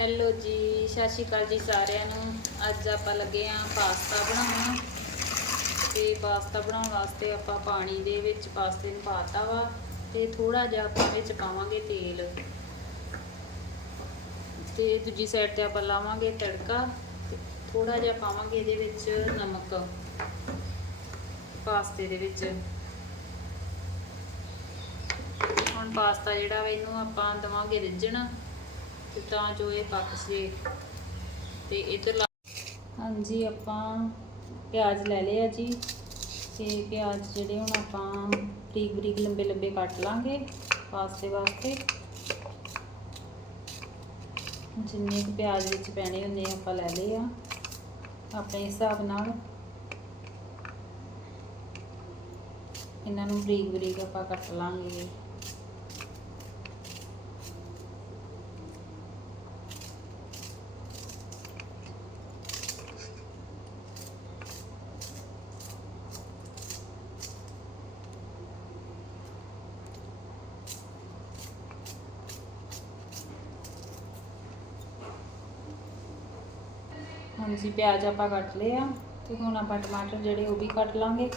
Hello ਜੀ, ਸਤਿ ਸ਼੍ਰੀ ਅਕਾਲ ਜੀ ਸਾਰਿਆਂ ਨੂੰ। ਅੱਜ ਆਪਾਂ ਲੱਗੇ ਆਂ ਪਾਸਤਾ ਬਣਾਉਣ। ਤੇ ਪਾਸਤਾ ਬਣਾਉਣ ਵਾਸਤੇ ਆਪਾਂ ਪਾਣੀ ਦੇ ਵਿੱਚ ਪਾਸਤੇ ਨੂੰ ਪਾਤਾ ਵਾ ਤੇ ਥੋੜਾ ਜਿਹਾ ਆਪਾਂ ਵਿੱਚ ਪਾਵਾਂਗੇ ਤੇਲ। ਤੇ ਦੂਜੀ ਸਾਈਡ ਤੇ ਆਪਾਂ ਲਾਵਾਂਗੇ ਤੜਕਾ ਤੇ ਥੋੜਾ ਜਿਹਾ ਪਾਵਾਂਗੇ ਇਹਦੇ ਵਿੱਚ ਨਮਕ ਪਾਸਤੇ ਦੇ ਵਿੱਚ। ਹੁਣ ਪਾਸਤਾ ਜਿਹੜਾ ਵਾ ਇਹਨੂੰ ਆਪਾਂ ਦਵਾਂਗੇ ਰਿੱਝਣ। ਤੇ ਤਾਂ ਜੋ ਇਹ ਪੱਕ ਜੇ ਤੇ ਇਧਰ ਹਾਂਜੀ, ਆਪਾਂ ਪਿਆਜ਼ ਲੈ ਲਿਆ ਜੀ। ਤੇ ਪਿਆਜ਼ ਜਿਹੜੇ ਹੁਣ ਆਪਾਂ ਬਰੀਕ ਬਰੀਕ, ਲੰਬੇ ਲੰਬੇ ਕੱਟ ਲਾਂਗੇ ਪਾਸਤੇ ਵਾਸਤੇ। ਜਿੰਨੇ ਕੁ ਪਿਆਜ਼ ਵਿੱਚ ਪੈਣੇ ਹੁੰਦੇ ਆ, ਆਪਾਂ ਲੈ ਲਏ ਆ ਆਪਣੇ ਹਿਸਾਬ ਨਾਲ। ਇਹਨਾਂ ਨੂੰ ਬਰੀਕ ਬਰੀਕ ਆਪਾਂ ਕੱਟ ਲਾਂਗੇ। ਹਾਂਜੀ ਪਿਆਜ਼ ਆਪਾਂ ਕੱਟ ਲਏ ਆ ਤੇ ਹੁਣ ਆਪਾਂ ਟਮਾਟਰ ਜਿਹੜੇ ਉਹ ਵੀ ਕੱਟ ਲਾਂਗੇ।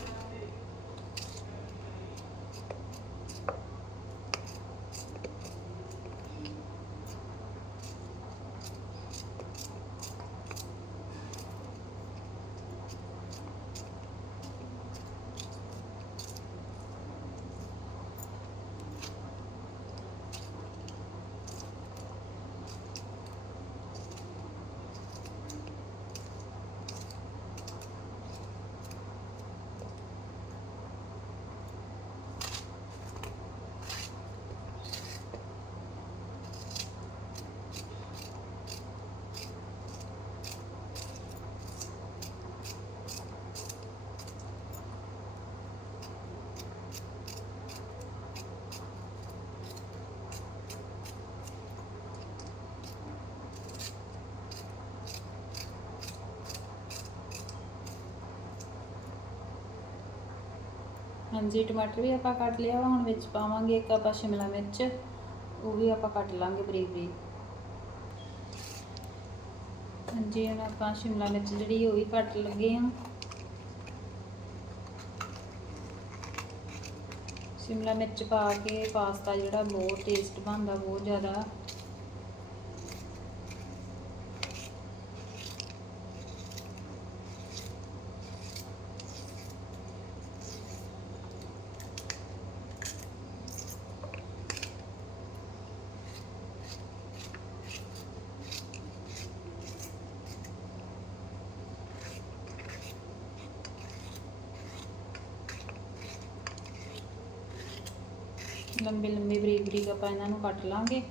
ਹਾਂਜੀ, ਟਮਾਟਰ ਵੀ ਆਪਾਂ ਕੱਟ ਲਿਆ ਵਾ, ਹੁਣ ਵਿੱਚ ਪਾਵਾਂਗੇ ਇੱਕ ਆਪਾਂ ਸ਼ਿਮਲਾ ਮਿਰਚ, ਉਹ ਵੀ ਆਪਾਂ ਕੱਟ ਲਾਂਗੇ ਬਰੀਕ ਬਰੀਕ। ਹਾਂਜੀ, ਹੁਣ ਆਪਾਂ ਸ਼ਿਮਲਾ ਮਿਰਚ ਜਿਹੜੀ ਉਹ ਵੀ ਕੱਟ ਲੱਗੇ ਆ। ਸ਼ਿਮਲਾ ਮਿਰਚ ਪਾ ਕੇ ਪਾਸਤਾ ਜਿਹੜਾ ਬਹੁਤ ਟੇਸਟ ਬਣਦਾ, ਬਹੁਤ ਜ਼ਿਆਦਾ। ਲੰਬੇ ਲੰਬੇ ਬਰੀਕ ਬਰੀਕ ਆਪਾਂ ਇਹਨਾਂ ਨੂੰ ਕੱਟ ਲਾਂਗੇ।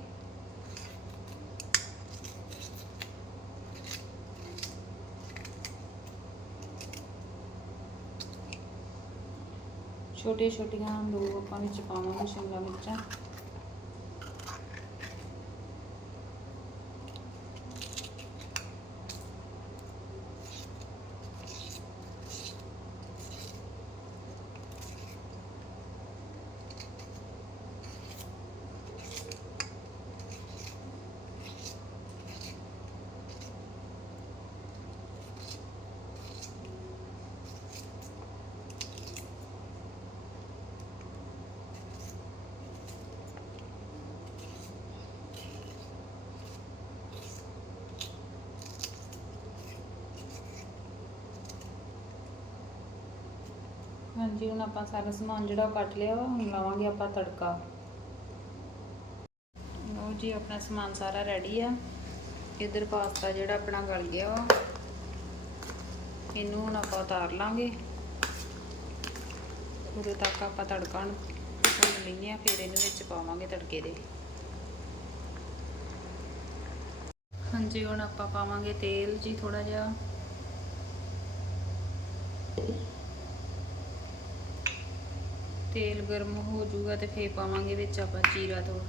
ਛੋਟੇ ਛੋਟੀਆਂ ਦੋ ਆਪਾਂ ਵਿੱਚ ਪਾਵਾਂਗੇ ਸ਼ਿਮਲਾ ਮਿਰਚਾਂ। ਹਾਂਜੀ, ਹੁਣ ਆਪਾਂ ਸਾਰਾ ਸਮਾਨ ਜਿਹੜਾ ਉਹ ਕੱਟ ਲਿਆ ਵਾ, ਹੁਣ ਲਾਵਾਂਗੇ ਆਪਾਂ ਤੜਕਾ। ਲਓ ਜੀ, ਆਪਣਾ ਸਮਾਨ ਸਾਰਾ ਰੈਡੀ ਆ। ਇਧਰ ਪਾਸਤਾ ਜਿਹੜਾ ਆਪਣਾ ਗਲ ਗਿਆ ਵਾ, ਇਹਨੂੰ ਹੁਣ ਆਪਾਂ ਉਤਾਰ ਲਾਂਗੇ। ਉਦੋਂ ਤੱਕ ਆਪਾਂ ਤੜਕਾ ਨੂੰ ਭੁੰਨ ਲੈਂਦੇ ਆ, ਫਿਰ ਇਹਨੂੰ ਵਿੱਚ ਪਾਵਾਂਗੇ ਤੜਕੇ ਦੇ। ਹਾਂਜੀ, ਹੁਣ ਆਪਾਂ ਪਾਵਾਂਗੇ ਤੇਲ ਜੀ ਥੋੜਾ ਜਿਹਾ। ਤੇਲ ਗਰਮ ਹੋ ਜਾਊਗਾ ਤੇ ਫੇਰ ਪਾਵਾਂਗੇ ਵਿੱਚ ਆਪਾਂ ਜੀਰਾ ਤੋਂ।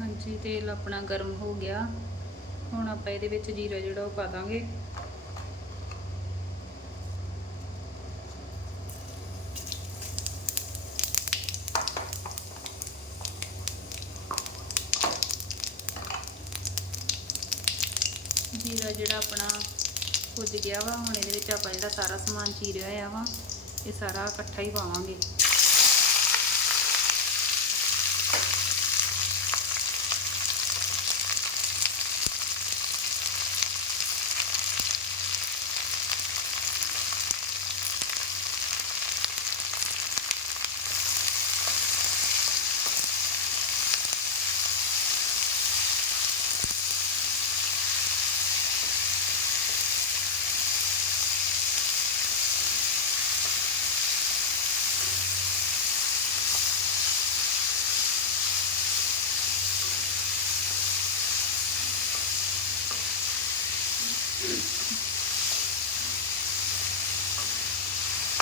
ਹਾਂਜੀ, ਤੇਲ ਆਪਣਾ ਗਰਮ ਹੋ ਗਿਆ। ਹੁਣ ਆਪਾਂ ਇਹਦੇ ਵਿੱਚ ਜੀਰਾ ਜਿਹੜਾ ਉਹ ਪਾ ਦਾਂਗੇ। ਜੀਰਾ ਜਿਹੜਾ ਆਪਣਾ ਭੁੱਜ ਗਿਆ ਵਾ, ਹੁਣ ਇਹਦੇ ਵਿੱਚ ਆਪਾਂ ਜਿਹੜਾ ਸਾਰਾ ਸਮਾਨ ਚੀਰਿਆ ਹੋਇਆ ਵਾ, ਇਹ ਸਾਰਾ ਇਕੱਠਾ ਹੀ ਪਾਵਾਂਗੇ।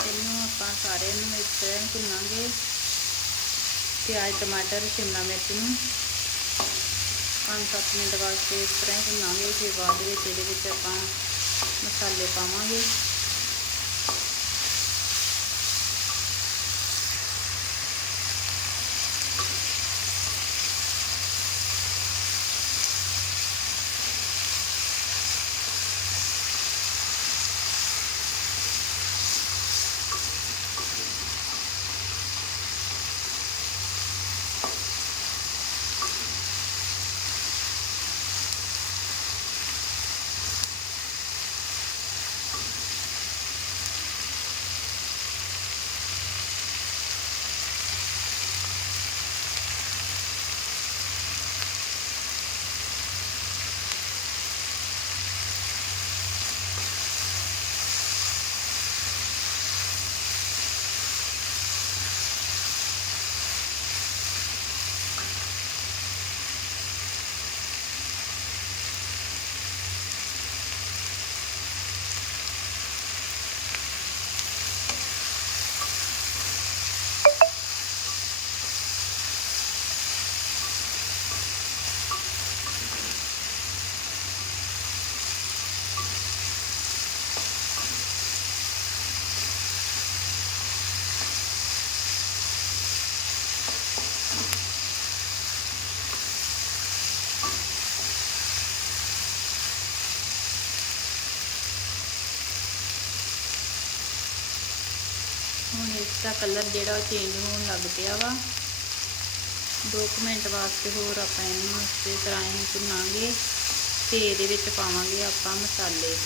ਇਹਨੂੰ ਆਪਾਂ ਸਾਰੇ ਨੂੰ ਇਸ ਤਰ੍ਹਾਂ ਭੁੰਨਾਂਗੇ। ਪਿਆਜ਼, ਟਮਾਟਰ, ਸ਼ਿਮਲਾ ਮਿਰਚ ਨੂੰ 5-7 ਮਿੰਟ ਵਾਸਤੇ ਇਸ ਤਰ੍ਹਾਂ ਭੁੰਨਾਂਗੇ। ਫਿਰ ਬਾਅਦ ਵਿੱਚ ਇਹਦੇ ਵਿੱਚ ਆਪਾਂ ਮਸਾਲੇ ਪਾਵਾਂਗੇ ਹੁਣ ਇਸ ਦਾ ਕਲਰ ਜਿਹੜਾ ਉਹ ਚੇਂਜ ਹੋਣ ਲੱਗ ਪਿਆ ਵਾ। 2 ਮਿੰਟ ਵਾਸਤੇ ਹੋਰ ਆਪਾਂ ਇਹਨੂੰ ਇਸੇ ਤਰ੍ਹਾਂ ਹੀ ਭੁੰਨਾਂਗੇ ਤੇ ਇਹਦੇ ਵਿੱਚ ਪਾਵਾਂਗੇ ਆਪਾਂ ਮਸਾਲੇ।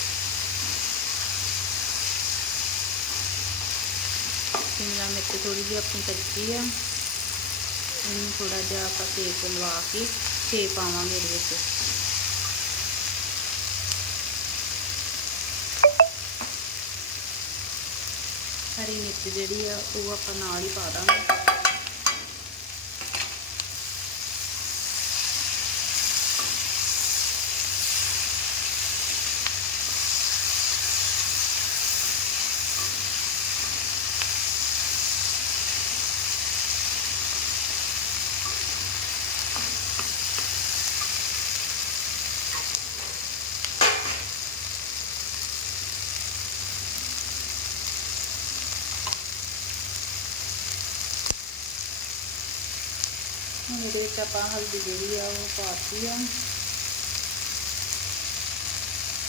ਸ਼ਿਮਲਾ ਮਿਰਚ ਥੋੜੀ ਜਿਹੀ ਆਪਣੀ ਕੱਚੀ ਆ। ਇਹਨੂੰ ਥੋੜਾ ਜਿਹਾ ਆਪਾਂ ਸੇਕ ਲਵਾ ਕੇ ਫੇ ਪਾਵਾਂਗੇ ਇਹਦੇ ਵਿੱਚ। ਹਰੀ ਮਿਰਚ ਜਿਹੜੀ ਆ ਉਹ ਆਪਾਂ ਨਾਲ ਹੀ ਪਾ ਦਾਂਗੇ। ਇਹਦੇ ਵਿੱਚ ਆਪਾਂ ਹਲਦੀ ਜਿਹੜੀ ਆ ਉਹ ਪਾਤੀ ਆ।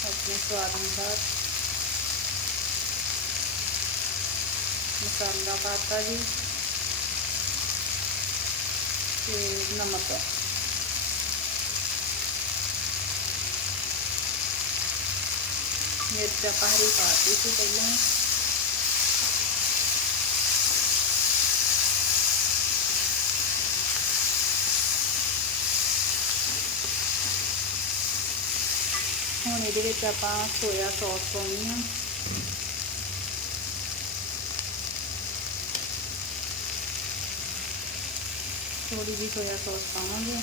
ਆਪਣੇ ਸਵਾਦ ਅਨੁਸਾਰ। ਮਸਾਲਾ ਪਾਤਾ ਜੀ। ਤੇ ਨਮਕ। ਮਿਰਚ ਆਪਾਂ ਹਰੀ ਪਾਤੀ ਸੀ ਪਹਿਲਾਂ ਹੁਣ ਇਹਦੇ ਵਿੱਚ ਆਪਾਂ ਸੋਇਆ ਸੌਸ ਪਾਉਣੀ ਆ। ਥੋੜੀ ਜਿਹੀ ਸੋਇਆ ਸੌਸ ਪਾਵਾਂਗੇ।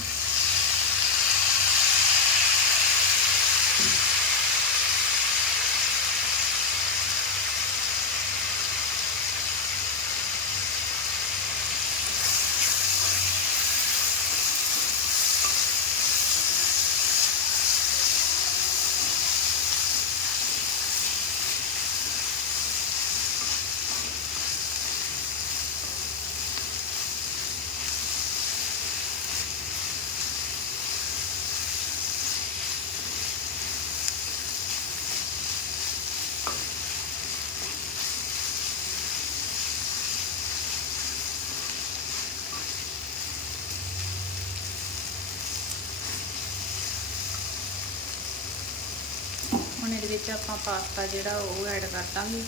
ਹੁਣ ਇਹਦੇ ਵਿੱਚ ਆਪਾਂ ਪਾਸਤਾ ਜਿਹੜਾ ਉਹ ਐਡ ਕਰ ਦਾਂਗੇ।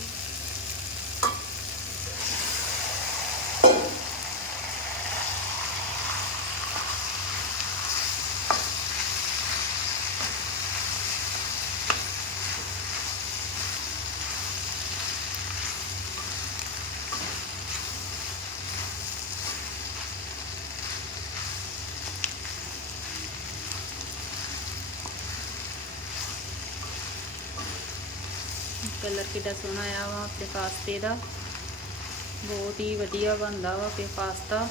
ਕਲਰ ਕਿੱਡਾ ਸੋਹਣਾ ਆਇਆ ਵਾ ਆਪਣੇ ਪਾਸਤੇ ਦਾ। ਬਹੁਤ ਹੀ ਵਧੀਆ ਬਣਦਾ ਵਾ ਤੇ ਪਾਸਤਾ।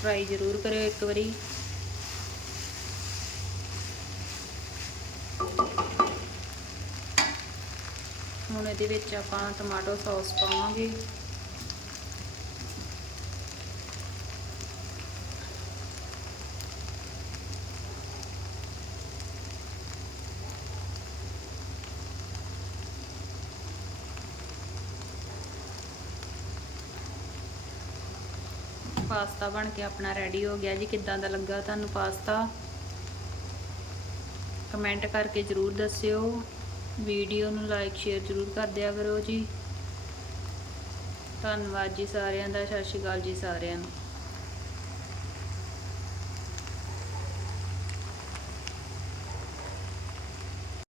ਟਰਾਈ ਜ਼ਰੂਰ ਕਰਿਓ ਇੱਕ ਵਾਰੀ। ਹੁਣ ਇਹਦੇ ਵਿੱਚ ਆਪਾਂ ਟਮਾਟੋ ਸੌਸ ਪਾਵਾਂਗੇ। ਪਾਸਤਾ ਬਣ ਕੇ ਆਪਣਾ ਰੈਡੀ ਹੋ ਗਿਆ ਜੀ। ਕਿੱਦਾਂ ਦਾ ਲੱਗਾ ਤੁਹਾਨੂੰ ਪਾਸਤਾ? ਕਮੈਂਟ ਕਰਕੇ ਜਰੂਰ ਦੱਸਿਓ। ਵੀਡੀਓ ਨੂੰ ਲਾਈਕ ਸ਼ੇਅਰ ਜਰੂਰ ਕਰ ਦਿਆ ਕਰੋ ਜੀ। ਧੰਨਵਾਦ ਜੀ ਸਾਰਿਆਂ ਦਾ। ਸਤਿ ਸ਼੍ਰੀ ਅਕਾਲ ਜੀ ਸਾਰਿਆਂ ਨੂੰ।